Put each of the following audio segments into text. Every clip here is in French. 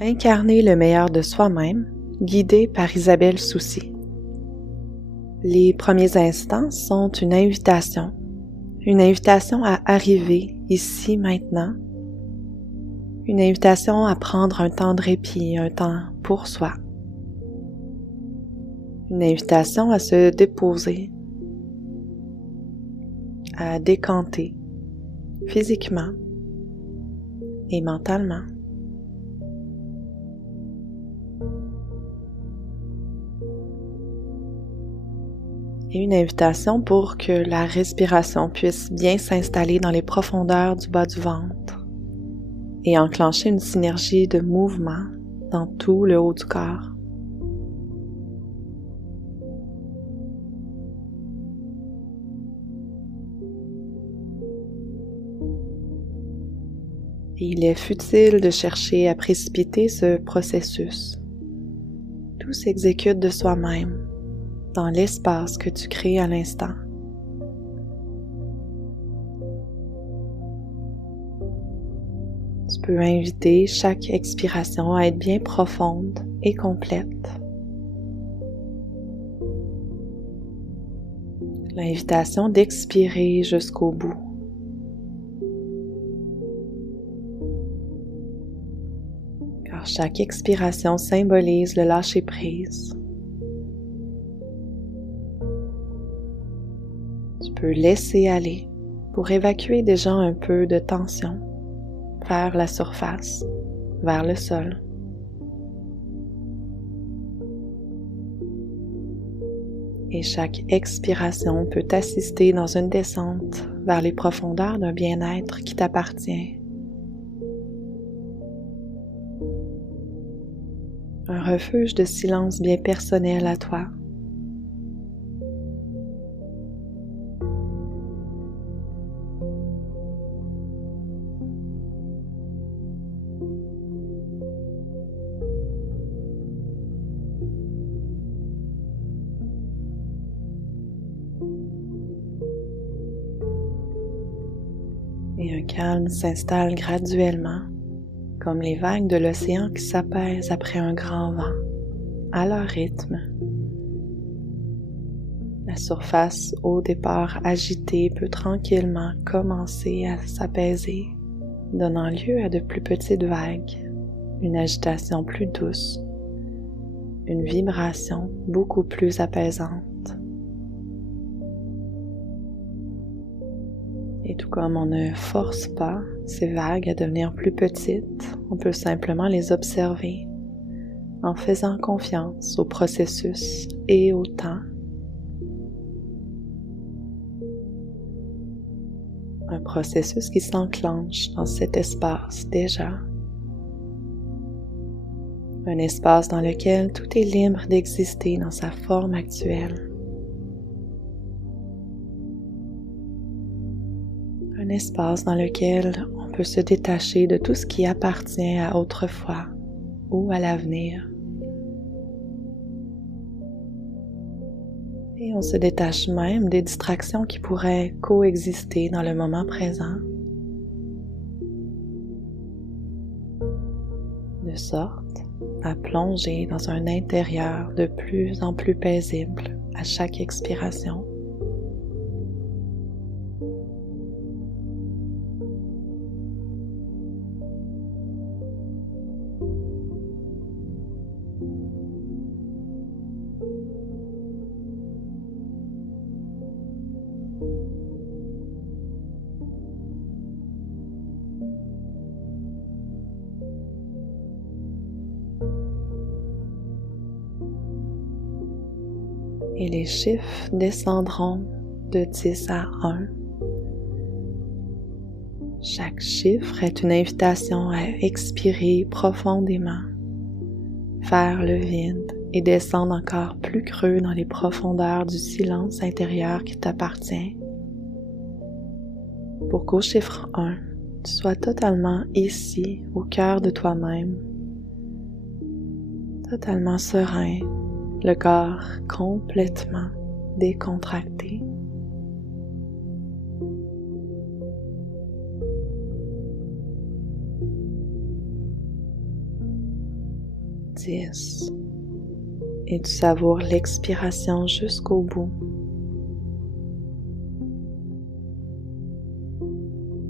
Incarner le meilleur de soi-même, guidé par Isabelle Soucy. Les premiers instants sont une invitation à arriver ici maintenant, une invitation à prendre un temps de répit, un temps pour soi, une invitation à se déposer, à décanter physiquement et mentalement. Et une invitation pour que la respiration puisse bien s'installer dans les profondeurs du bas du ventre et enclencher une synergie de mouvement dans tout le haut du corps. Et il est futile de chercher à précipiter ce processus. Tout s'exécute de soi-même dans l'espace que tu crées à l'instant. Tu peux inviter chaque expiration à être bien profonde et complète. L'invitation d'expirer jusqu'au bout. Car chaque expiration symbolise le lâcher-prise. Tu peux laisser aller pour évacuer déjà un peu de tension vers la surface, vers le sol. Et chaque expiration peut t'assister dans une descente vers les profondeurs d'un bien-être qui t'appartient. Un refuge de silence bien personnel à toi. Et un calme s'installe graduellement, comme les vagues de l'océan qui s'apaisent après un grand vent, à leur rythme. La surface au départ agitée peut tranquillement commencer à s'apaiser, donnant lieu à de plus petites vagues, une agitation plus douce, une vibration beaucoup plus apaisante. Et tout comme on ne force pas ces vagues à devenir plus petites, on peut simplement les observer en faisant confiance au processus et au temps. Un processus qui s'enclenche dans cet espace déjà. Un espace dans lequel tout est libre d'exister dans sa forme actuelle. Un espace dans lequel on peut se détacher de tout ce qui appartient à autrefois ou à l'avenir. Et on se détache même des distractions qui pourraient coexister dans le moment présent. De sorte à plonger dans un intérieur de plus en plus paisible à chaque expiration. Et les chiffres descendront de 10 à 1. Chaque chiffre est une invitation à expirer profondément, faire le vide et descendre encore plus creux dans les profondeurs du silence intérieur qui t'appartient. Pour qu'au chiffre 1, tu sois totalement ici, au cœur de toi-même, totalement serein, le corps complètement décontracté. 10. Et tu savoures l'expiration jusqu'au bout.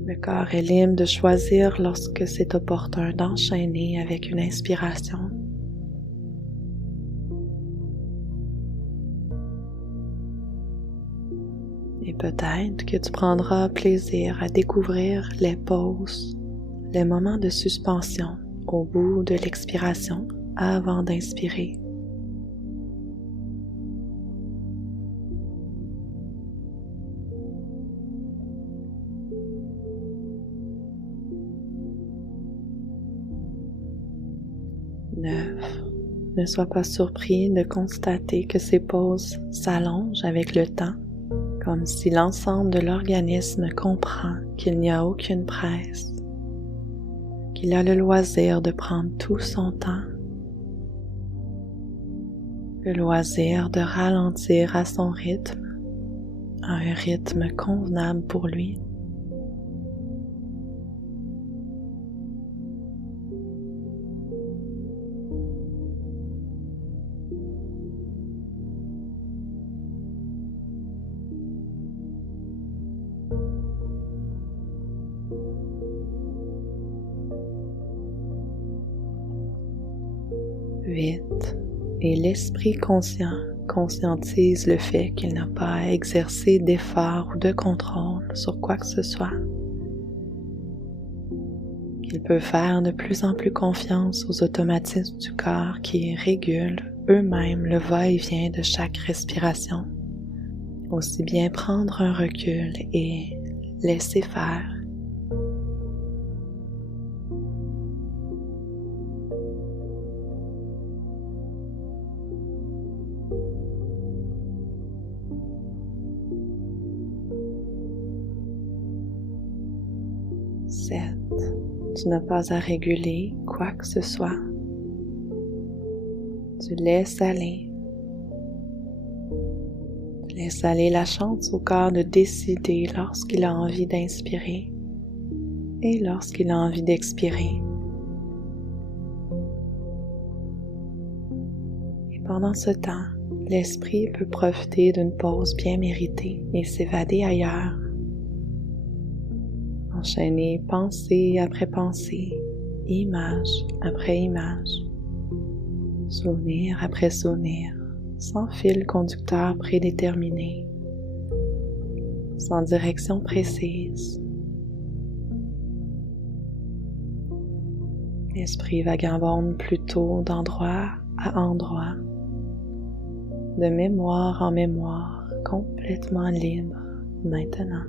Le corps est libre de choisir lorsque c'est opportun d'enchaîner avec une inspiration. Et peut-être que tu prendras plaisir à découvrir les pauses, les moments de suspension au bout de l'expiration avant d'inspirer. Ne sois pas surpris de constater que ces pauses s'allongent avec le temps, comme si l'ensemble de l'organisme comprend qu'il n'y a aucune presse, qu'il a le loisir de prendre tout son temps, le loisir de ralentir à son rythme, un rythme convenable pour lui. Et l'esprit conscient conscientise le fait qu'il n'a pas à exercer d'effort ou de contrôle sur quoi que ce soit, qu'il peut faire de plus en plus confiance aux automatismes du corps qui régulent eux-mêmes le va-et-vient de chaque respiration, aussi bien prendre un recul et laisser faire. Tu n'as pas à réguler quoi que ce soit. Tu laisses aller. Tu laisses aller la chance au corps de décider lorsqu'il a envie d'inspirer et lorsqu'il a envie d'expirer. Et pendant ce temps, l'esprit peut profiter d'une pause bien méritée et s'évader ailleurs. Enchaîner pensée après pensée, image après image, souvenir après souvenir, sans fil conducteur prédéterminé, sans direction précise. L'esprit vagabonde plutôt d'endroit à endroit, de mémoire en mémoire, complètement libre maintenant.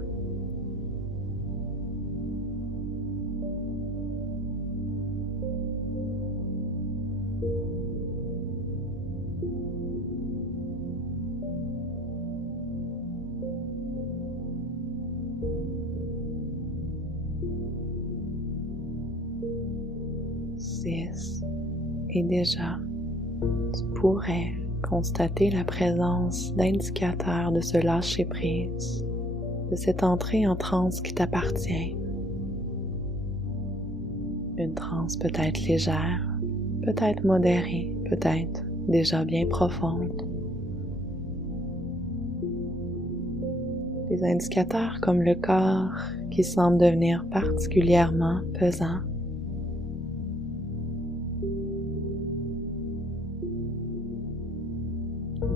Et déjà, tu pourrais constater la présence d'indicateurs de ce lâcher-prise, de cette entrée en transe qui t'appartient. Une transe peut-être légère, peut-être modérée, peut-être déjà bien profonde. Des indicateurs comme le corps qui semble devenir particulièrement pesant,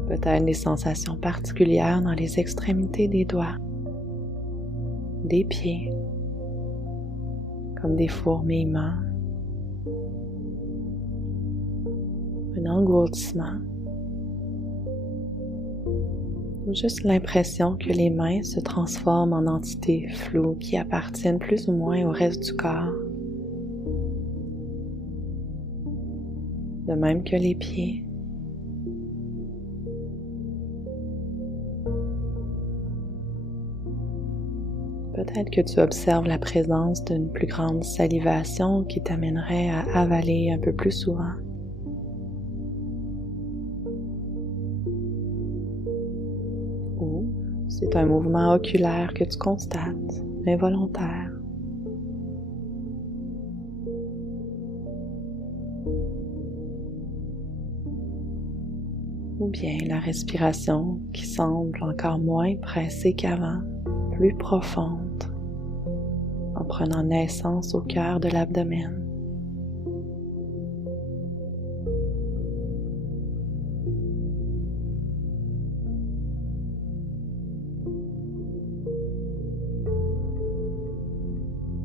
peut-être des sensations particulières dans les extrémités des doigts, des pieds, comme des fourmillements, un engourdissement, ou juste l'impression que les mains se transforment en entités floues qui appartiennent plus ou moins au reste du corps, de même que les pieds. Peut-être que tu observes la présence d'une plus grande salivation qui t'amènerait à avaler un peu plus souvent. Ou c'est un mouvement oculaire que tu constates, involontaire. ou bien la respiration qui semble encore moins pressée qu'avant, plus profonde, en prenant naissance au cœur de l'abdomen.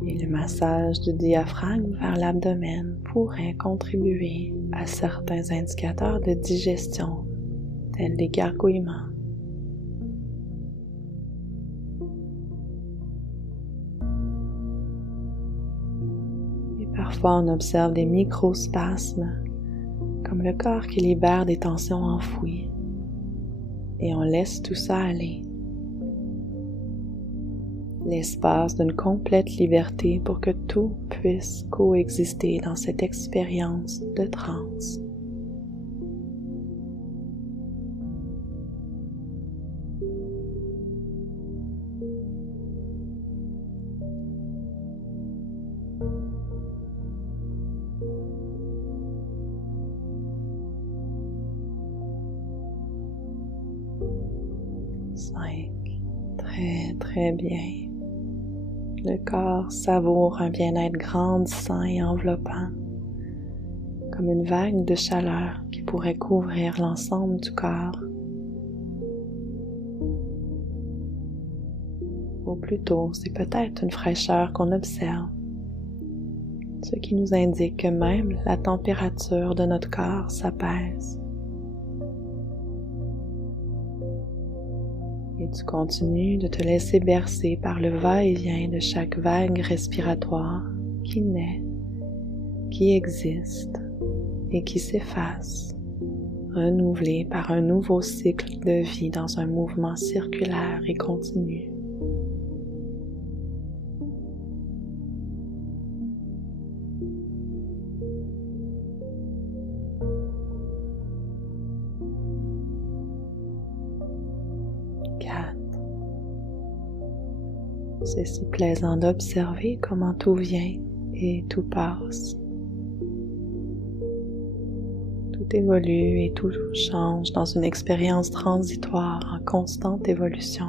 Et le massage du diaphragme vers l'abdomen pourrait contribuer à certains indicateurs de digestion, tels les gargouillements. Et parfois on observe des microspasmes, comme le corps qui libère des tensions enfouies, et on laisse tout ça aller. L'espace d'une complète liberté pour que tout puisse coexister dans cette expérience de transe. Très bien. Le corps savoure un bien-être grandissant et enveloppant, comme une vague de chaleur qui pourrait couvrir l'ensemble du corps. Ou plutôt, c'est peut-être une fraîcheur qu'on observe, ce qui nous indique que même la température de notre corps s'apaise. Et tu continues de te laisser bercer par le va-et-vient de chaque vague respiratoire qui naît, qui existe et qui s'efface, renouvelée par un nouveau cycle de vie dans un mouvement circulaire et continu. C'est si plaisant d'observer comment tout vient et tout passe. Tout évolue et tout change dans une expérience transitoire en constante évolution.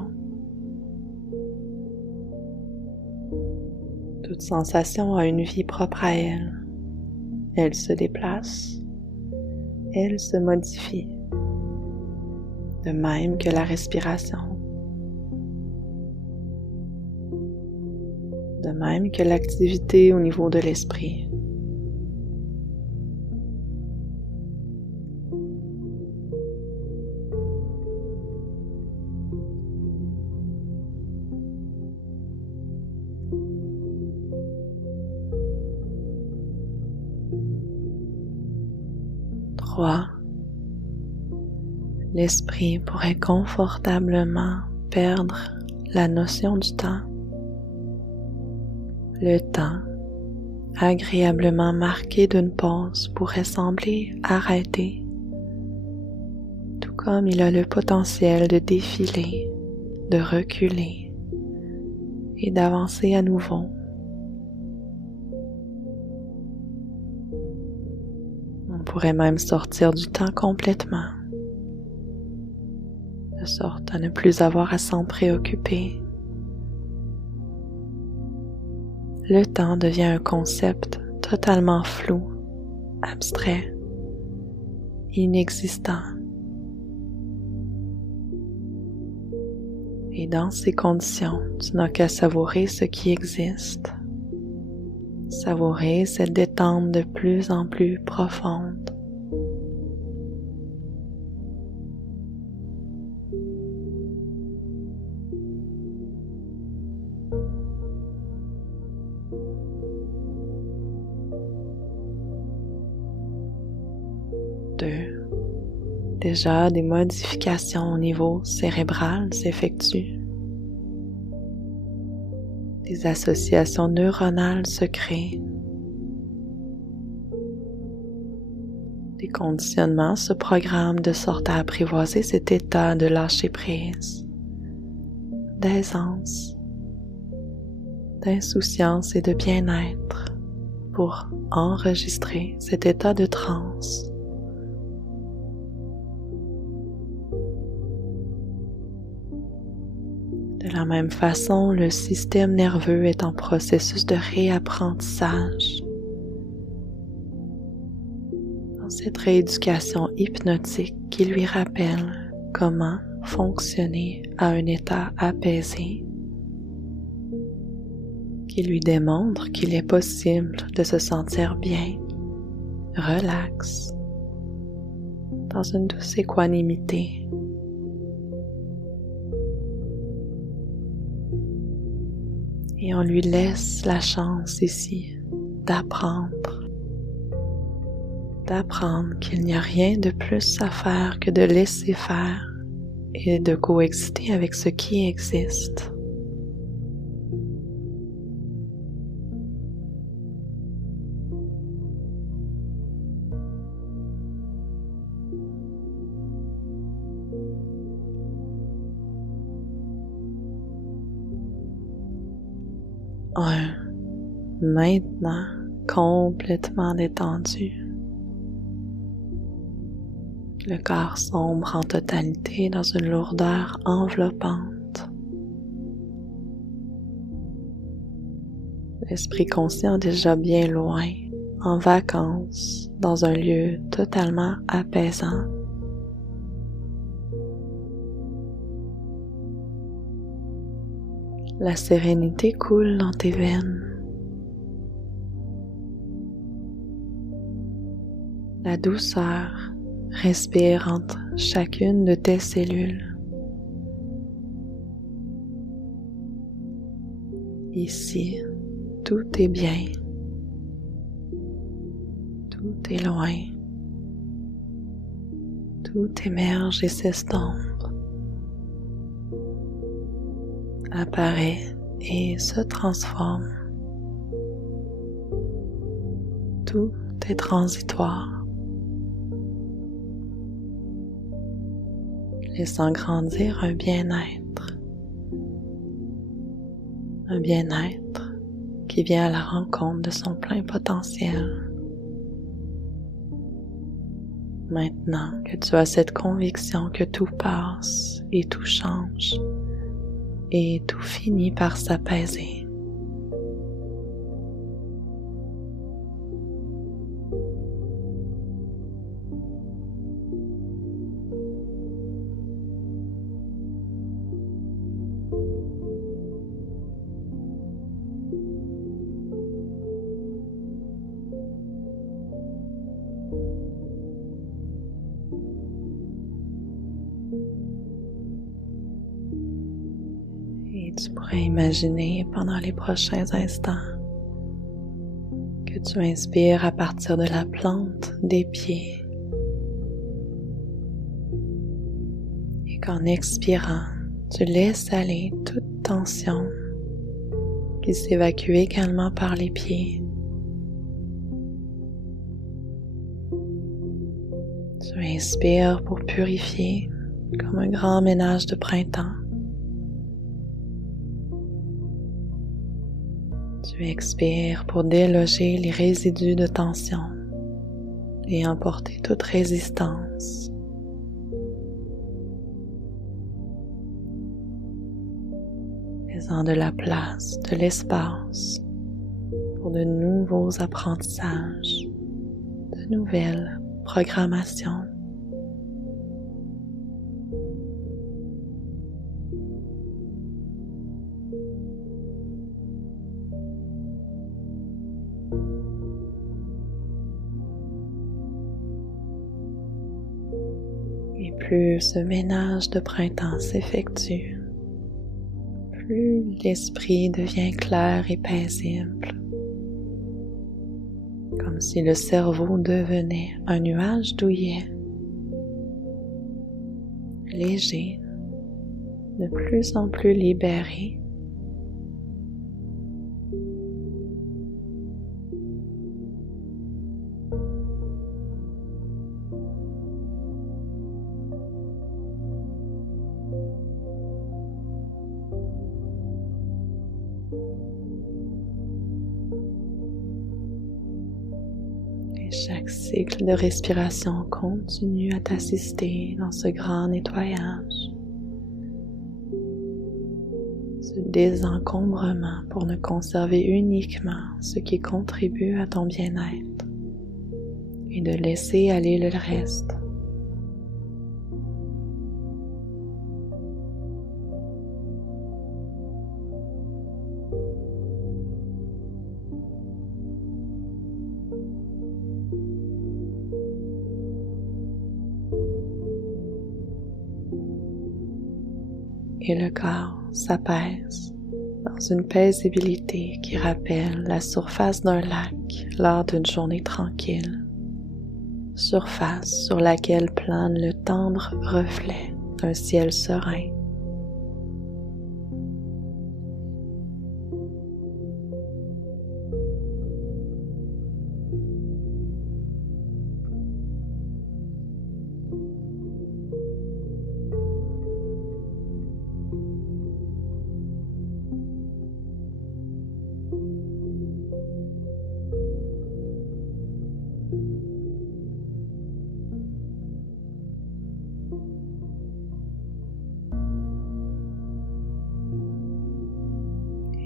Toute sensation a une vie propre à elle. Elle se déplace, elle se modifie, de même que la respiration. De même que l'activité au niveau de l'esprit. L'esprit pourrait confortablement perdre la notion du temps. Le temps, agréablement marqué d'une pause, pourrait sembler arrêter, tout comme il a le potentiel de défiler, de reculer et d'avancer à nouveau. On pourrait même sortir du temps complètement, de sorte à ne plus avoir à s'en préoccuper. Le temps devient un concept totalement flou, abstrait, inexistant. Et dans ces conditions, tu n'as qu'à savourer ce qui existe. Savourer cette détente de plus en plus profonde. Déjà, des modifications au niveau cérébral s'effectuent. Des associations neuronales se créent. Des conditionnements se programment de sorte à apprivoiser cet état de lâcher-prise, d'aisance, d'insouciance et de bien-être pour enregistrer cet état de transe. De la même façon, le système nerveux est en processus de réapprentissage. Dans cette rééducation hypnotique qui lui rappelle comment fonctionner à un état apaisé, qui lui démontre qu'il est possible de se sentir bien, relax, dans une douce équanimité. Et on lui laisse la chance ici d'apprendre qu'il n'y a rien de plus à faire que de laisser faire et de coexister avec ce qui existe. Maintenant complètement détendu. Le corps sombre en totalité dans une lourdeur enveloppante. L'esprit conscient déjà bien loin, en vacances, dans un lieu totalement apaisant. La sérénité coule dans tes veines. La douceur respire entre chacune de tes cellules. Ici, tout est bien. Tout est loin. Tout émerge et s'estompe. Apparaît et se transforme. Tout est transitoire. Laissant grandir un bien-être. Un bien-être qui vient à la rencontre de son plein potentiel. Maintenant que tu as cette conviction que tout passe et tout change et tout finit par s'apaiser. Tu pourrais imaginer pendant les prochains instants que tu inspires à partir de la plante des pieds et qu'en expirant, tu laisses aller toute tension qui s'évacue également par les pieds. Tu inspires pour purifier comme un grand ménage de printemps. Tu expires pour déloger les résidus de tension et emporter toute résistance. Faisant de la place, de l'espace pour de nouveaux apprentissages, de nouvelles programmations. Et plus ce ménage de printemps s'effectue, plus l'esprit devient clair et paisible, comme si le cerveau devenait un nuage douillet, léger, de plus en plus libéré. Chaque cycle de respiration continue à t'assister dans ce grand nettoyage. désencombrement pour ne conserver uniquement ce qui contribue à ton bien-être et de laisser aller le reste. Et le corps s'apaise dans une paisibilité qui rappelle la surface d'un lac lors d'une journée tranquille, surface sur laquelle plane le tendre reflet d'un ciel serein.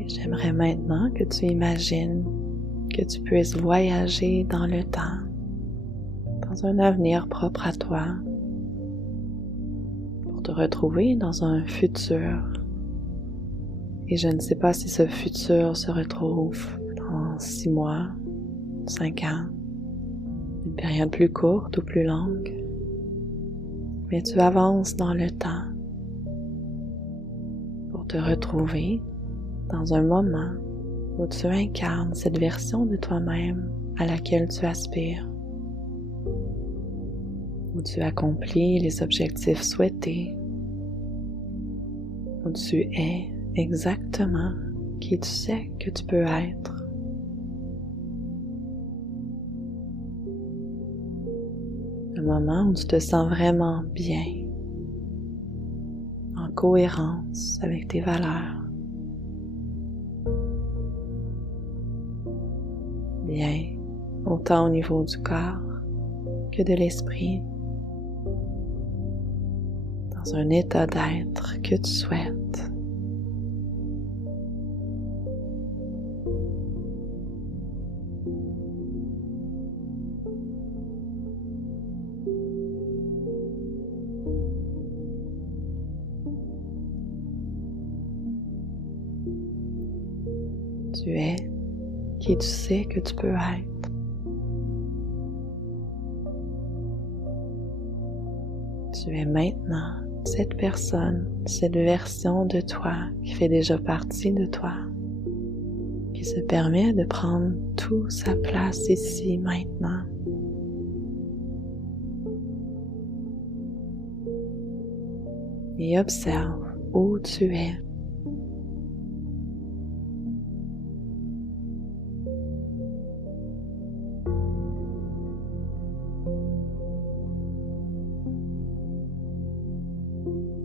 J'aimerais maintenant que tu imagines que tu puisses voyager dans le temps, dans un avenir propre à toi, pour te retrouver dans un futur. Et je ne sais pas si ce futur se retrouve dans 6 mois, 5 ans, une période plus courte ou plus longue, mais tu avances dans le temps pour te retrouver dans un moment où tu incarnes cette version de toi-même à laquelle tu aspires, où tu accomplis les objectifs souhaités, où tu es exactement qui tu sais que tu peux être. Un moment où tu te sens vraiment bien, en cohérence avec tes valeurs. Bien, autant au niveau du corps que de l'esprit, dans un état d'être que tu souhaites. Tu es qui tu sais que tu peux être. Tu es maintenant cette personne, cette version de toi qui fait déjà partie de toi, qui se permet de prendre toute sa place ici maintenant. Et observe où tu es.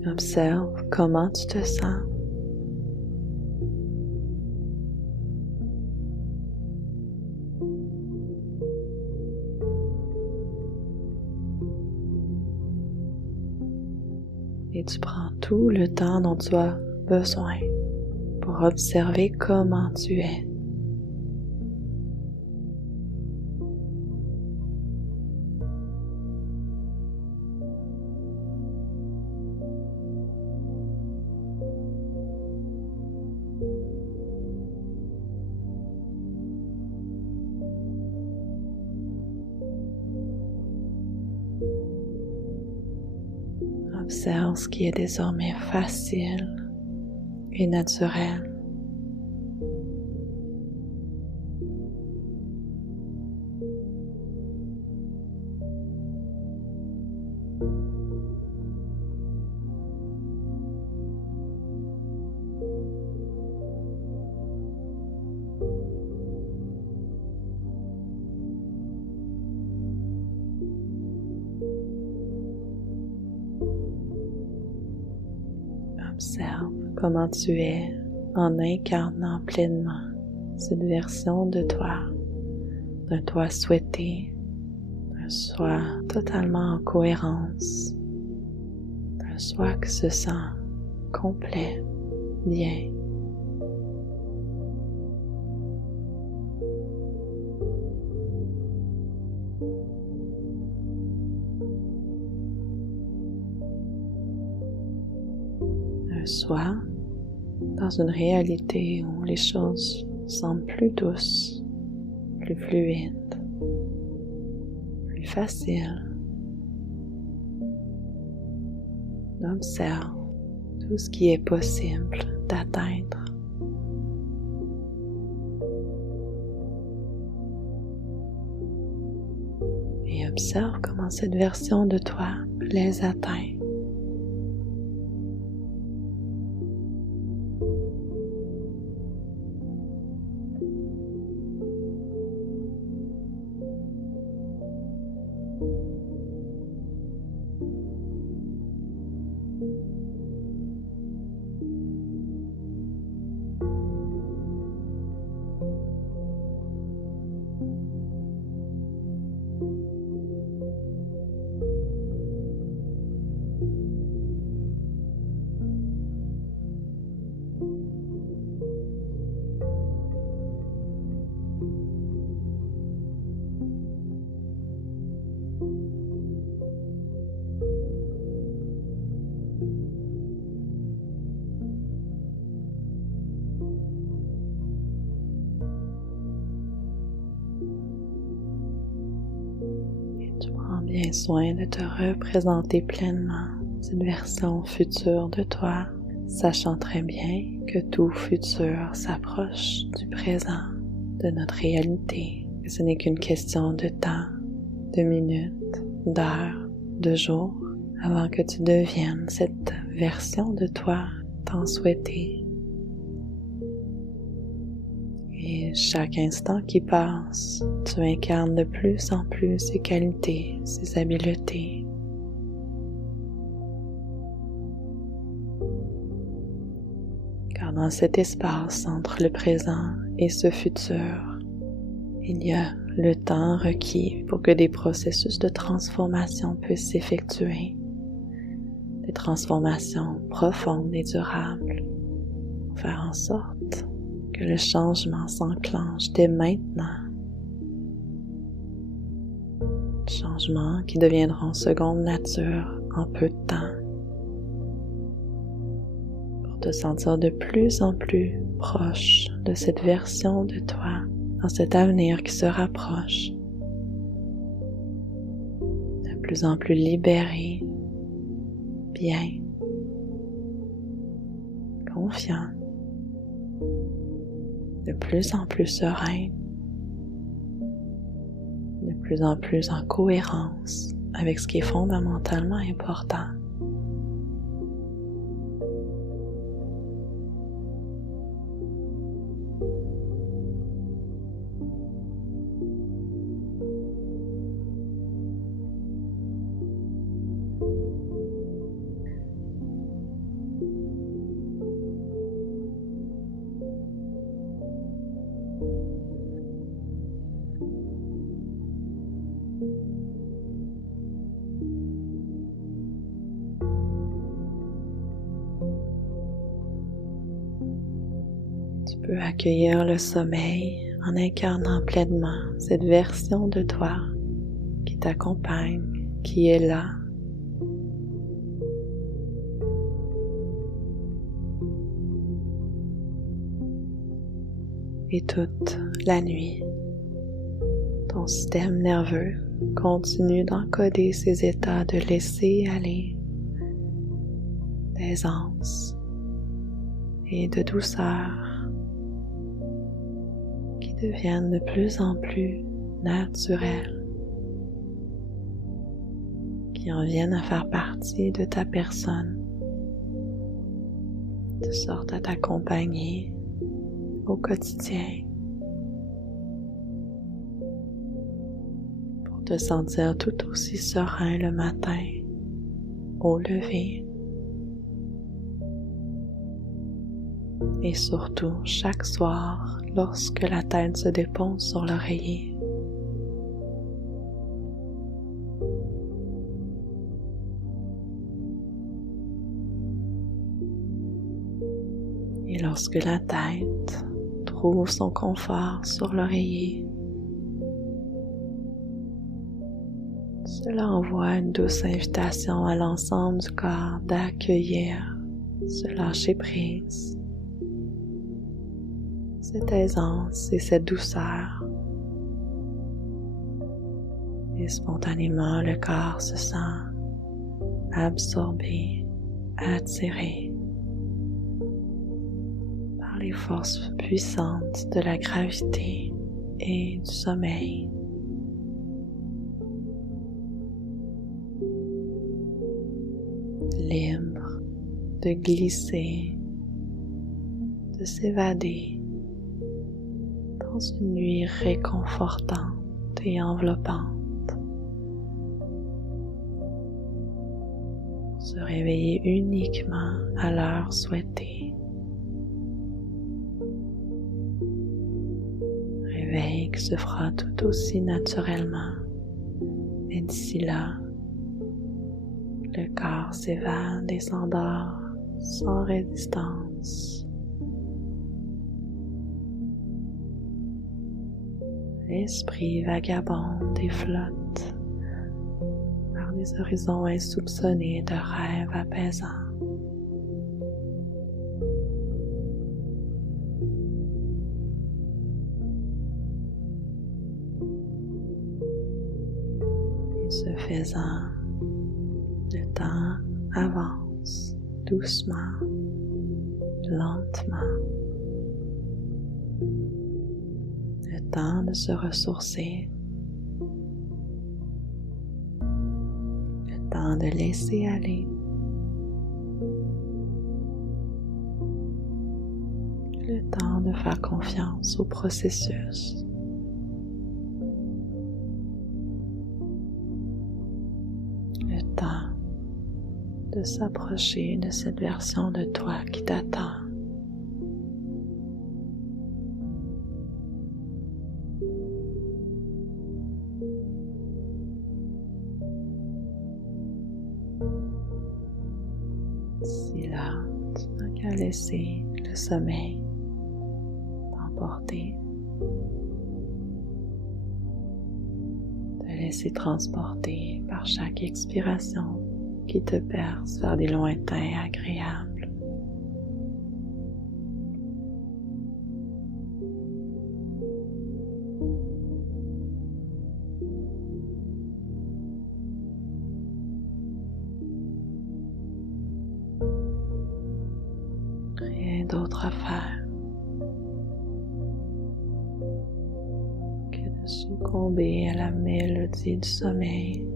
Observe comment tu te sens. Et tu prends tout le temps dont tu as besoin pour observer comment tu es. Observe ce qui est désormais facile et naturel. Observe comment tu es en incarnant pleinement cette version de toi, d'un toi souhaité, d'un soi totalement en cohérence, d'un soi qui se sent complet, bien un soi dans une réalité où les choses semblent plus douces, plus fluides, plus faciles. Observe tout ce qui est possible d'atteindre. Et observe comment cette version de toi les atteint. Tu prends bien soin de te représenter pleinement cette version future de toi, sachant très bien que tout futur s'approche du présent, de notre réalité, que ce n'est qu'une question de temps, de minutes, d'heures, de jours, avant que tu deviennes cette version de toi tant souhaitée. Et chaque instant qui passe, tu incarnes de plus en plus ses qualités, ses habiletés. Car dans cet espace entre le présent et ce futur, il y a le temps requis pour que des processus de transformation puissent s'effectuer. Des transformations profondes et durables pour faire en sorte que le changement s'enclenche dès maintenant. Changements qui deviendront seconde nature en peu de temps. Pour te sentir de plus en plus proche de cette version de toi dans cet avenir qui se rapproche. De plus en plus libéré, bien, confiant. De plus en plus serein, de plus en plus en cohérence avec ce qui est fondamentalement important. Tu peux accueillir le sommeil en incarnant pleinement cette version de toi qui t'accompagne, qui est là. Et toute la nuit, ton système nerveux continue d'encoder ces états de laisser aller, d'aisance et de douceur qui deviennent de plus en plus naturels, qui en viennent à faire partie de ta personne, de sorte à t'accompagner au quotidien pour te sentir tout aussi serein le matin au lever et surtout chaque soir lorsque la tête se dépose sur l'oreiller. Et lorsque la tête trouve son confort sur l'oreiller, cela envoie une douce invitation à l'ensemble du corps d'accueillir se lâcher prise, cette aisance et cette douceur. Et spontanément, le corps se sent absorbé, attiré par les forces puissantes de la gravité et du sommeil. Libre de glisser, de s'évader dans une nuit réconfortante et enveloppante. Se réveiller uniquement à l'heure souhaitée. Réveil qui se fera tout aussi naturellement, mais d'ici là, le corps s'évade et s'endort sans résistance. L'esprit vagabonde et flotte par des horizons insoupçonnés de rêves apaisants. Et ce faisant, le temps avance doucement, lentement. Le temps de se ressourcer. Le temps de laisser aller. Le temps de faire confiance au processus. Le temps de s'approcher de cette version de toi qui t'attend. Si là, tu n'as qu'à laisser le sommeil t'emporter, te laisser transporter par chaque expiration qui te berce vers des lointains agréables. Rien d'autre à faire que de succomber à la mélodie du sommeil.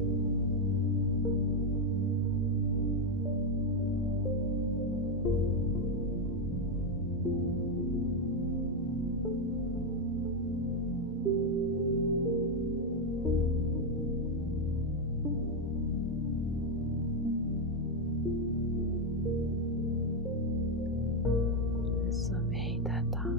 Le sommeil t'attend.